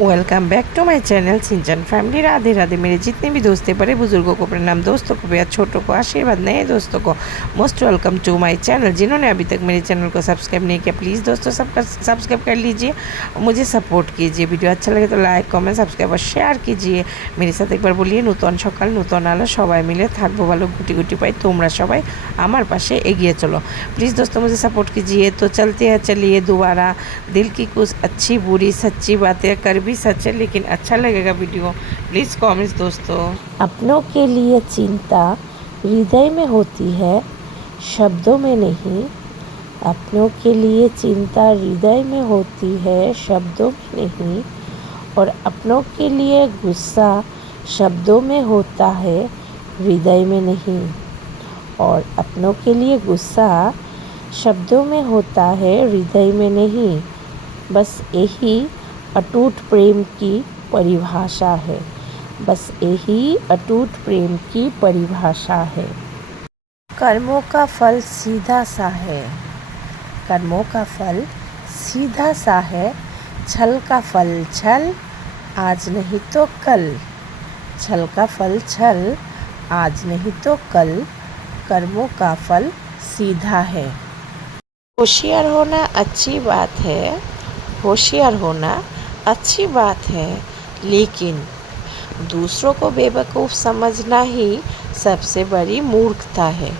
Welcome back to my channel Sinchan family. Radhe Radhe. मेरे जितने भी दोस्त हैं, बड़े बुजुर्गों को प्रणाम, दोस्तों को प्यार, छोटों को आशीर्वाद, नए दोस्तों को most welcome to my channel. जिन्होंने अभी तक मेरे चैनल को सब्सक्राइब नहीं किया, प्लीज़ दोस्तों सब्सक्राइब कर लीजिए और मुझे सपोर्ट कीजिए। वीडियो अच्छा लगे तो लाइक कमेंट सब्सक्राइब और शेयर कीजिए। मेरे साथ एक बार बोलिए, नूतन सकाल नूतन आलो, सबाई मिले थाकबो भालो, गुटी गुटी पाई तोमरा सबाई आमार पाशे एगिए चलो। प्लीज़ दोस्तों मुझे सपोर्ट कीजिए। तो चलते हैं, चलिए दोबारा। दिल की कुछ अच्छी बुरी सच्ची बातें कर भी सच है, लेकिन अच्छा लगेगा वीडियो, प्लीज़ कमेंट्स दोस्तों। अपनों के लिए चिंता हृदय में होती है, शब्दों में नहीं। अपनों के लिए चिंता हृदय में होती है, शब्दों में नहीं। और अपनों के लिए गुस्सा शब्दों में होता है, हृदय में नहीं। और अपनों के लिए गुस्सा शब्दों में होता है, हृदय में नहीं। बस यही अटूट प्रेम की परिभाषा है। बस यही अटूट प्रेम की परिभाषा है। कर्मों का फल सीधा सा है। कर्मों का फल सीधा सा है। छल का फल छल, आज नहीं तो कल। छल का फल छल, आज नहीं तो कल। कर्मों का फल सीधा है। होशियार होना अच्छी बात है। होशियार होना अच्छी बात है, लेकिन दूसरों को बेवकूफ़ समझना ही सबसे बड़ी मूर्खता है।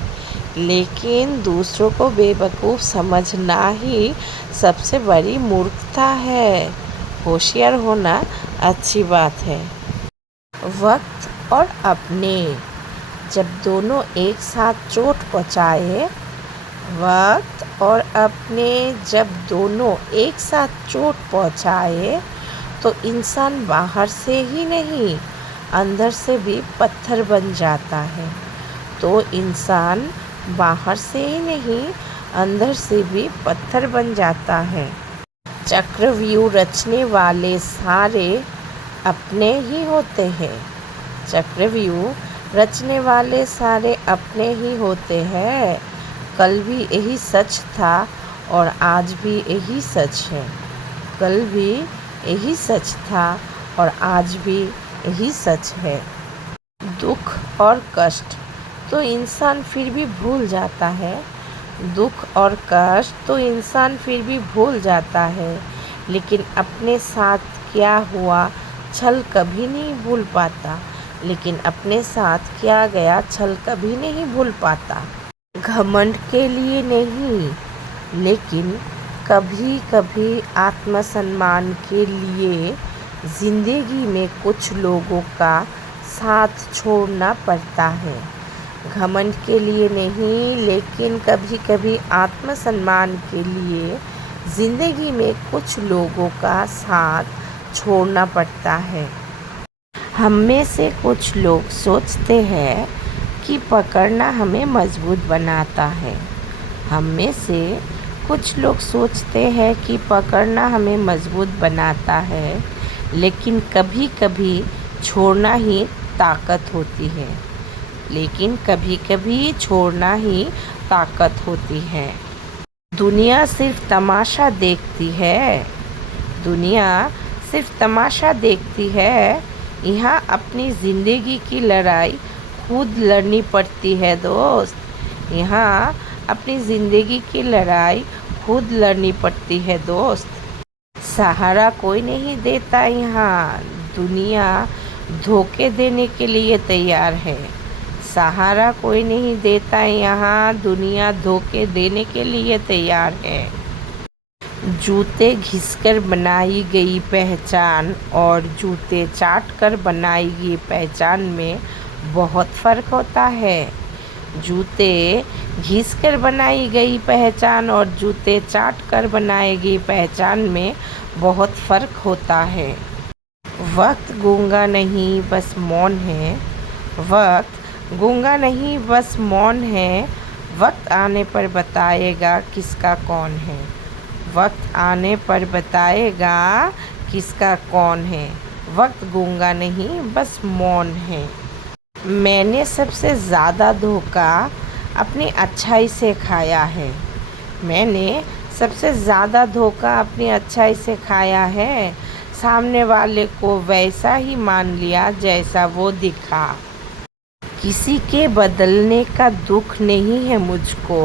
लेकिन दूसरों को बेवकूफ़ समझना ही सबसे बड़ी मूर्खता है। होशियार होना अच्छी बात है। वक्त और अपने जब दोनों एक साथ चोट पहुँचाए, वक्त और अपने जब दोनों एक साथ चोट पहुँचाए, तो इंसान बाहर से ही नहीं अंदर से भी पत्थर बन जाता है। तो इंसान बाहर से ही नहीं अंदर से भी पत्थर बन जाता है। चक्रव्यूह रचने वाले सारे अपने ही होते हैं। चक्रव्यूह रचने वाले सारे अपने ही होते हैं। कल भी यही सच था और आज भी यही सच है। कल भी यही सच था और आज भी यही सच है। दुख और कष्ट तो इंसान फिर भी भूल जाता है। दुख और कष्ट तो इंसान फिर भी भूल जाता है, लेकिन अपने साथ क्या हुआ छल कभी नहीं भूल पाता। लेकिन अपने साथ क्या गया छल कभी नहीं भूल पाता। घमंड के लिए नहीं, लेकिन कभी कभी आत्मसम्मान के लिए ज़िंदगी में कुछ लोगों का साथ छोड़ना पड़ता है। घमंड के लिए नहीं, लेकिन कभी कभी आत्मसम्मान के लिए ज़िंदगी में कुछ लोगों का साथ छोड़ना पड़ता है। हम में से कुछ लोग सोचते हैं कि पकड़ना हमें मजबूत बनाता है। हम में से कुछ लोग सोचते हैं कि पकड़ना हमें मजबूत बनाता है, लेकिन कभी कभी छोड़ना ही ताकत होती है। लेकिन कभी कभी छोड़ना ही ताकत होती है। दुनिया सिर्फ तमाशा देखती है। दुनिया सिर्फ तमाशा देखती है। यहाँ अपनी ज़िंदगी की लड़ाई खुद लड़नी पड़ती है दोस्त। यहाँ अपनी ज़िंदगी की लड़ाई खुद लड़नी पड़ती है दोस्त। सहारा कोई नहीं देता यहाँ, दुनिया धोखे देने के लिए तैयार है। सहारा कोई नहीं देता यहाँ, दुनिया धोखे देने के लिए तैयार है। जूते घिसकर बनाई गई पहचान और जूते चाटकर बनाई गई पहचान में बहुत फ़र्क होता है। जूते घिसकर बनाई गई पहचान और जूते चाटकर बनाई गई पहचान में बहुत फ़र्क होता है। वक्त गूंगा नहीं बस मौन है। वक्त गूंगा नहीं बस मौन है। वक्त आने पर बताएगा किसका कौन है। वक्त आने पर बताएगा किसका कौन है। वक्त गूंगा नहीं बस मौन है। मैंने सबसे ज़्यादा धोखा अपनी अच्छाई से खाया है। मैंने सबसे ज़्यादा धोखा अपनी अच्छाई से खाया है। सामने वाले को वैसा ही मान लिया जैसा वो दिखा। किसी के बदलने का दुख नहीं है मुझको,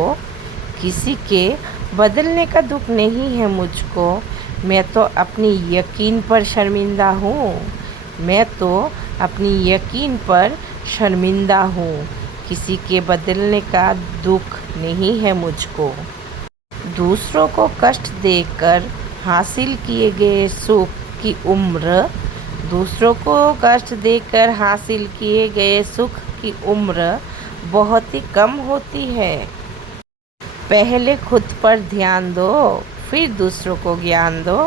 किसी के बदलने का दुख नहीं है मुझको। मैं तो अपनी यकीन पर शर्मिंदा हूँ, मैं तो अपनी यकीन पर शर्मिंदा हूँ। किसी के बदलने का दुख नहीं है मुझको। दूसरों को कष्ट देकर हासिल किए गए सुख की उम्र, दूसरों को कष्ट देकर हासिल किए गए सुख की उम्र बहुत ही कम होती है। पहले खुद पर ध्यान दो, फिर दूसरों को ज्ञान दो।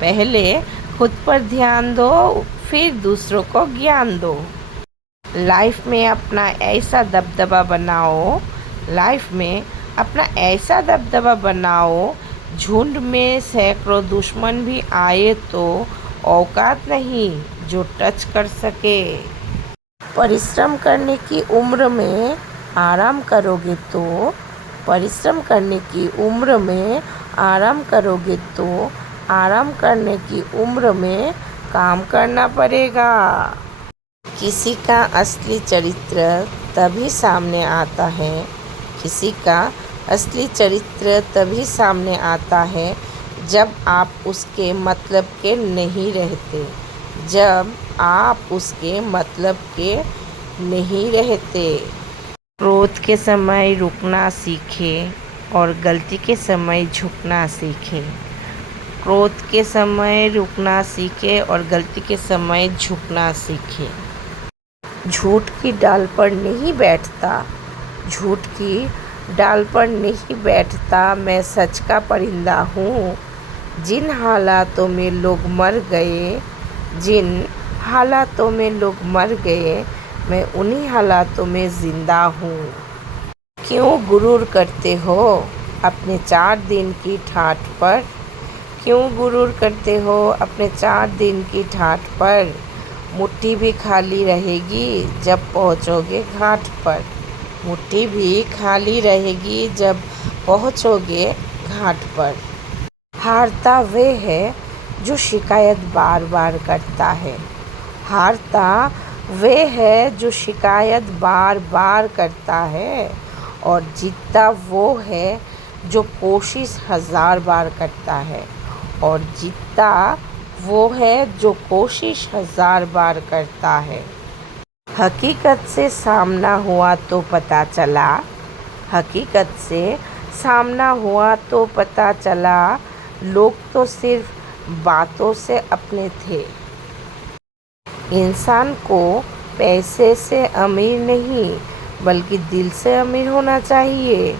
पहले खुद पर ध्यान दो, फिर दूसरों को ज्ञान दो। लाइफ में अपना ऐसा दबदबा बनाओ, लाइफ में अपना ऐसा दबदबा बनाओ, झुंड में सैकड़ों दुश्मन भी आए तो औकात नहीं जो टच कर सके। परिश्रम करने की उम्र में आराम करोगे तो, परिश्रम करने की उम्र में आराम करोगे तो आराम करने की उम्र में काम करना पड़ेगा। किसी का असली चरित्र तभी सामने आता है, किसी का असली चरित्र तभी सामने आता है जब आप उसके मतलब के नहीं रहते, जब आप उसके मतलब के नहीं रहते। क्रोध के समय रुकना सीखें और गलती के समय झुकना सीखें। क्रोध के समय रुकना सीखें और गलती के समय झुकना सीखें। झूठ की डाल पर नहीं बैठता, झूठ की डाल पर नहीं बैठता, मैं सच का परिंदा हूँ। जिन हालातों में लोग मर गए, जिन हालातों में लोग मर गए, मैं उन्हीं हालातों में ज़िंदा हूँ। क्यों गुरूर करते हो अपने 4 दिन की ठाठ पर, क्यों गुरूर करते हो अपने 4 दिन की ठाठ पर। मुट्ठी भी खाली रहेगी जब पहुँचोगे घाट पर, मुट्ठी भी खाली रहेगी जब पहुँचोगे घाट पर। हारता वे है जो शिकायत बार बार करता है, हारता वे है जो शिकायत बार बार करता है, और जीतता वो है जो कोशिश 1000 बार करता है, और जीतता वो है जो कोशिश 1000 बार करता है। हकीकत से सामना हुआ तो पता चला, हकीकत से सामना हुआ तो पता चला, लोग तो सिर्फ बातों से अपने थे। इंसान को पैसे से अमीर नहीं बल्कि दिल से अमीर होना चाहिए।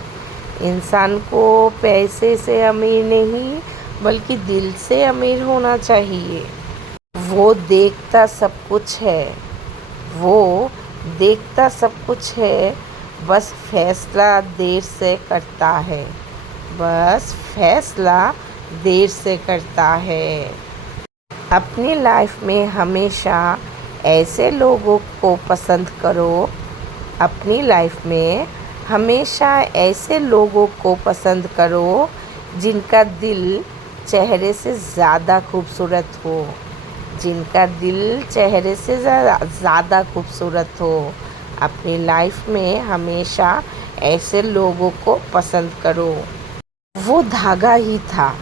इंसान को पैसे से अमीर नहीं बल्कि दिल से अमीर होना चाहिए। वो देखता सब कुछ है, वो देखता सब कुछ है, बस फैसला देर से करता है, बस फैसला देर से करता है। अपनी लाइफ में हमेशा ऐसे लोगों को पसंद करो, अपनी लाइफ में हमेशा ऐसे लोगों को पसंद करो जिनका दिल चेहरे से ज़्यादा खूबसूरत हो, जिनका दिल चेहरे से ज़्यादा खूबसूरत हो। अपनी लाइफ में हमेशा ऐसे लोगों को पसंद करो। वो धागा ही था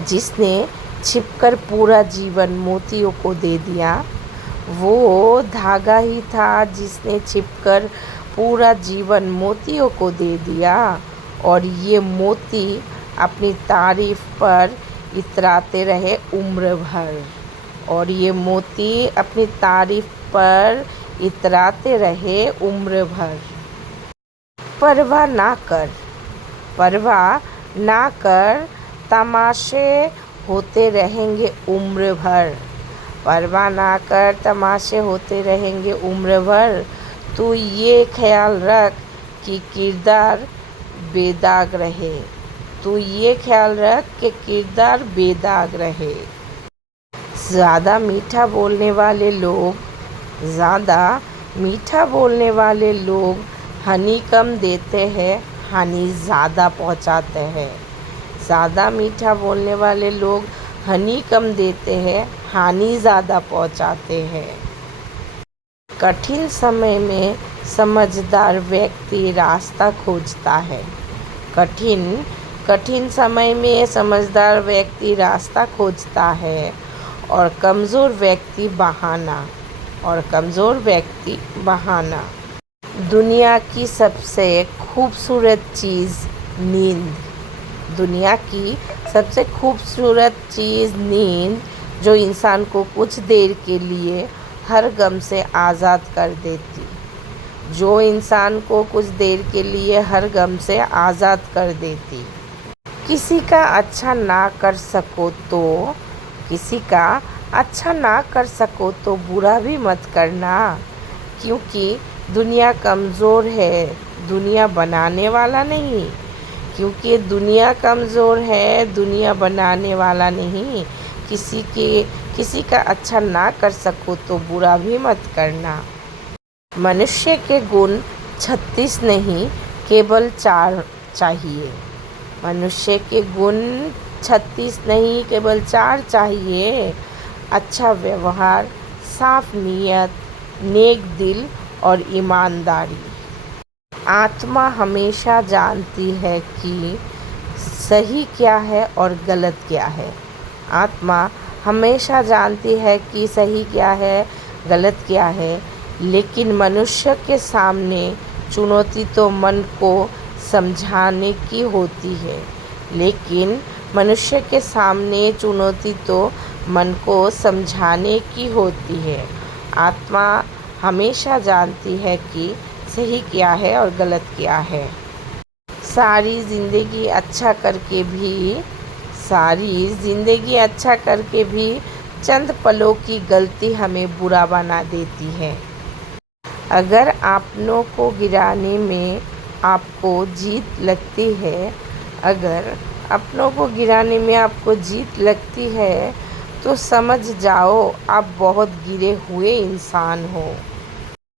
जिसने छिपकर पूरा जीवन मोतियों को दे दिया, वो धागा ही था जिसने छिपकर पूरा जीवन मोतियों को दे दिया, और ये मोती अपनी तारीफ पर इतराते रहे उम्र भर, और ये मोती अपनी तारीफ पर इतराते रहे उम्र भर। परवाह ना कर, परवाह ना कर, तमाशे होते रहेंगे उम्र भर, परवाह ना कर, तमाशे होते रहेंगे उम्र भर। तू ये ख्याल रख कि किरदार बेदाग रहे, तू ये ख्याल रख कि किरदार बेदाग रहे। ज़्यादा मीठा बोलने वाले लोग, ज़्यादा मीठा बोलने वाले लोग हनी कम देते हैं, हनी ज़्यादा पहुंचाते हैं। ज़्यादा मीठा बोलने वाले लोग हनी कम देते हैं, हानि ज़्यादा पहुंचाते हैं। कठिन समय में समझदार व्यक्ति रास्ता खोजता है। कठिन समय में समझदार व्यक्ति रास्ता खोजता है और कमज़ोर व्यक्ति बहाना। दुनिया की सबसे खूबसूरत चीज़ नींद। दुनिया की सबसे खूबसूरत चीज़ नींद, जो इंसान को कुछ देर के लिए हर गम से आज़ाद कर देती। जो इंसान को कुछ देर के लिए हर गम से आज़ाद कर देती। किसी का अच्छा ना कर सको तो बुरा भी मत करना, क्योंकि दुनिया कमज़ोर है, दुनिया बनाने वाला नहीं। क्योंकि दुनिया कमज़ोर है, दुनिया बनाने वाला नहीं। किसी का अच्छा ना कर सको तो बुरा भी मत करना। मनुष्य के गुण 36 नहीं, केवल 4 चाहिए। मनुष्य के गुण 36 नहीं, केवल 4 चाहिए। अच्छा व्यवहार, साफ नीयत, नेक दिल और ईमानदारी। आत्मा हमेशा जानती है कि सही क्या है और गलत क्या है। आत्मा हमेशा जानती है कि सही क्या है, गलत क्या है, लेकिन मनुष्य के सामने चुनौती तो मन को समझाने की होती है। आत्मा हमेशा जानती है कि सही क्या है और गलत क्या है। सारी ज़िंदगी अच्छा करके भी चंद पलों की गलती हमें बुरा बना देती है। अगर अपनों को गिराने में आपको जीत लगती है तो समझ जाओ आप बहुत गिरे हुए इंसान हो।